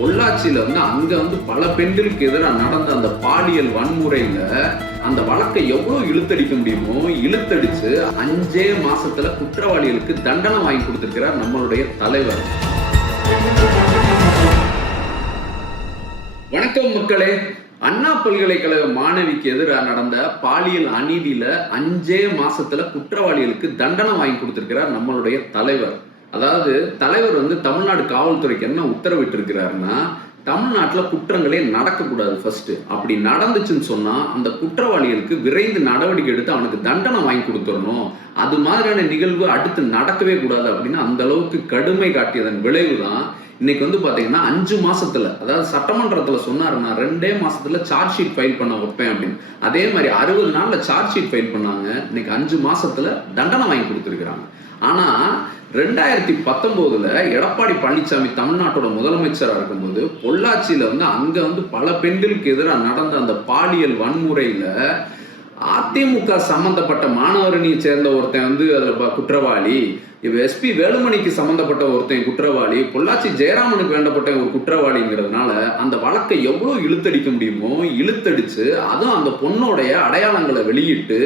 பொள்ளாச்சியில அங்க பல பெண்களுக்கு எதிராக நடந்த அந்த பாலியல் வன்முறையில அந்த வழக்கை எவ்வளவு இழுத்தடிக்க முடியுமோ இழுத்தடிச்சு 5 மாசத்துல குற்றவாளிகளுக்கு தண்டனை வாங்கி கொடுத்திருக்கிறார் நம்மளுடைய தலைவர். வணக்கம் மக்களே. அண்ணா பல்கலைக்கழக மாணவிக்கு எதிராக நடந்த பாலியல் அநீதியில 5 மாசத்துல குற்றவாளிகளுக்கு தண்டனை வாங்கி கொடுத்திருக்கிறார் நம்மளுடைய தலைவர். அதாவது தலைவர் தமிழ்நாடு காவல்துறைக்கு என்ன உத்தரவிட்டு இருக்கிறாருன்னா, தமிழ்நாட்டில் குற்றங்களே நடக்கக்கூடாது. ஃபர்ஸ்ட் அப்படி நடந்துச்சுன்னு சொன்னா அந்த குற்றவாளிகளுக்கு விரைந்து நடவடிக்கை எடுத்து அவனுக்கு தண்டனை வாங்கி கொடுத்துடணும். அது மாதிரியான நிகழ்வு அடுத்து நடக்கவே கூடாது அப்படின்னு அந்த அளவுக்கு கடுமை காட்டியதன் விளைவு தான் இன்னைக்கு பாத்தீங்கன்னா 5 மாசத்துல, அதாவது சட்டமன்றத்துல சொன்னாருன்னா 2 மாசத்துல சார்ஜ் ஷீட் ஃபைல் பண்ண வைப்பேன் அப்படின்னு. அதே மாதிரி 60 நாள்ல சார்ஜ் ஷீட் ஃபைல் பண்ணாங்க. இன்னைக்கு 5 மாசத்துல தண்டனை வாங்கி கொடுத்துருக்காங்க. ஆனா 2019 எடப்பாடி பழனிசாமி தமிழ்நாட்டோட முதலமைச்சராக இருக்கும்போது பொள்ளாச்சியில அங்க பல பெண்களுக்கு எதிராக நடந்த அந்த பாலியல் வன்முறையில அதிமுக சம்பந்தப்பட்ட மாணவரணியை சேர்ந்த ஒருத்தன் அதுல குற்றவாளி, எஸ்பி வேலுமணிக்கு சம்பந்தப்பட்ட ஒருத்தன் குற்றவாளி, பொள்ளாச்சி ஜெயராமனுக்கு வேண்டப்பட்ட ஒரு குற்றவாளிங்கிறதுனால அந்த வழக்கை எவ்வளவு இழுத்தடிக்க முடியுமோ இழுத்தடிச்சு அதுவும் அந்த பொண்ணோடைய அடையாளங்களை வெளியிட்டு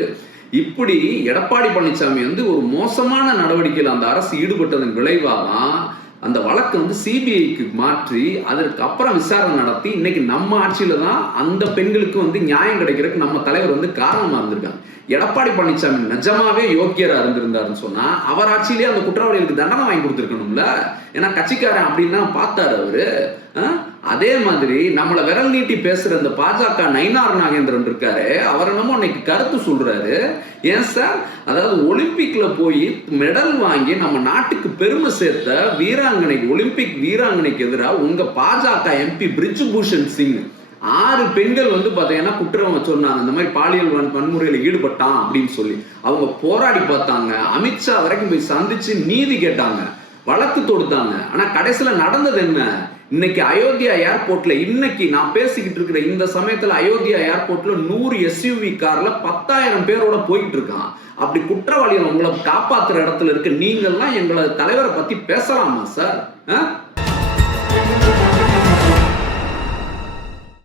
இப்படி எடப்பாடி பழனிசாமி ஒரு மோசமான நடவடிக்கையில் அந்த அரசு ஈடுபட்டதன் விளைவாதான் அந்த வழக்கு சிபிஐக்கு மாற்றி அதற்கு அப்புறம் விசாரணை நடத்தி இன்னைக்கு நம்ம ஆட்சியில தான் அந்த பெண்களுக்கு நியாயம் கிடைக்கிறதுக்கு நம்ம தலைவர் காரணமா இருந்திருக்காங்க. எடப்பாடி பழனிசாமி நிஜமாவே யோக்கியரா இருந்திருந்தாருன்னு சொன்னா அவர் ஆட்சியிலேயே அந்த குற்றவாளிகளுக்கு தண்டனை வாங்கி கொடுத்துருக்கணும்ல. ஏன்னா கட்சிக்காரன் அப்படின்னா பார்த்தாரு அவரு. அதே மாதிரி நம்மள விரல் நீட்டி பேசுற இந்த பாஜக நயினார் நாகேந்திரன் இருக்காரு, அவர் என்னமோ இன்னைக்கு கருத்து சொல்றாரு. ஏன் சார், அதாவது ஒலிம்பிக்ல போய் மெடல் வாங்கி நம்ம நாட்டுக்கு பெருமை சேர்த்த வீராங்கனைக்கு, ஒலிம்பிக் வீராங்கனைக்கு எதிராக உங்க பாஜக எம்பி பிரிஜ்பூஷன் சிங் 6 பெண்கள் பாத்தீங்கன்னா குற்றம் சொன்னாங்க, இந்த மாதிரி பாலியல் வன்முறையில ஈடுபட்டான் அப்படின்னு சொல்லி. அவங்க போராடி பார்த்தாங்க, அமித்ஷா வரைக்கும் போய் சந்திச்சு நீதி கேட்டாங்க, வழக்கு தொடுத்தாங்க. ஆனா கடைசியில நடந்தது என்ன? இன்னைக்கு அயோத்தியா ஏர்போர்ட்ல, இன்னைக்கு நான் பேசிக்கிட்டு இருக்கிற இந்த சமயத்துல அயோத்தியா ஏர்போர்ட்ல 100 SUV கார்ல 10,000 பேரோட போயிட்டு இருக்கான். அப்படி குற்றவாளிகள் உங்களை காப்பாத்துற இடத்துல இருக்க நீங்கள்லாம் எங்களை தலைவரை பத்தி பேசலாமா சார்?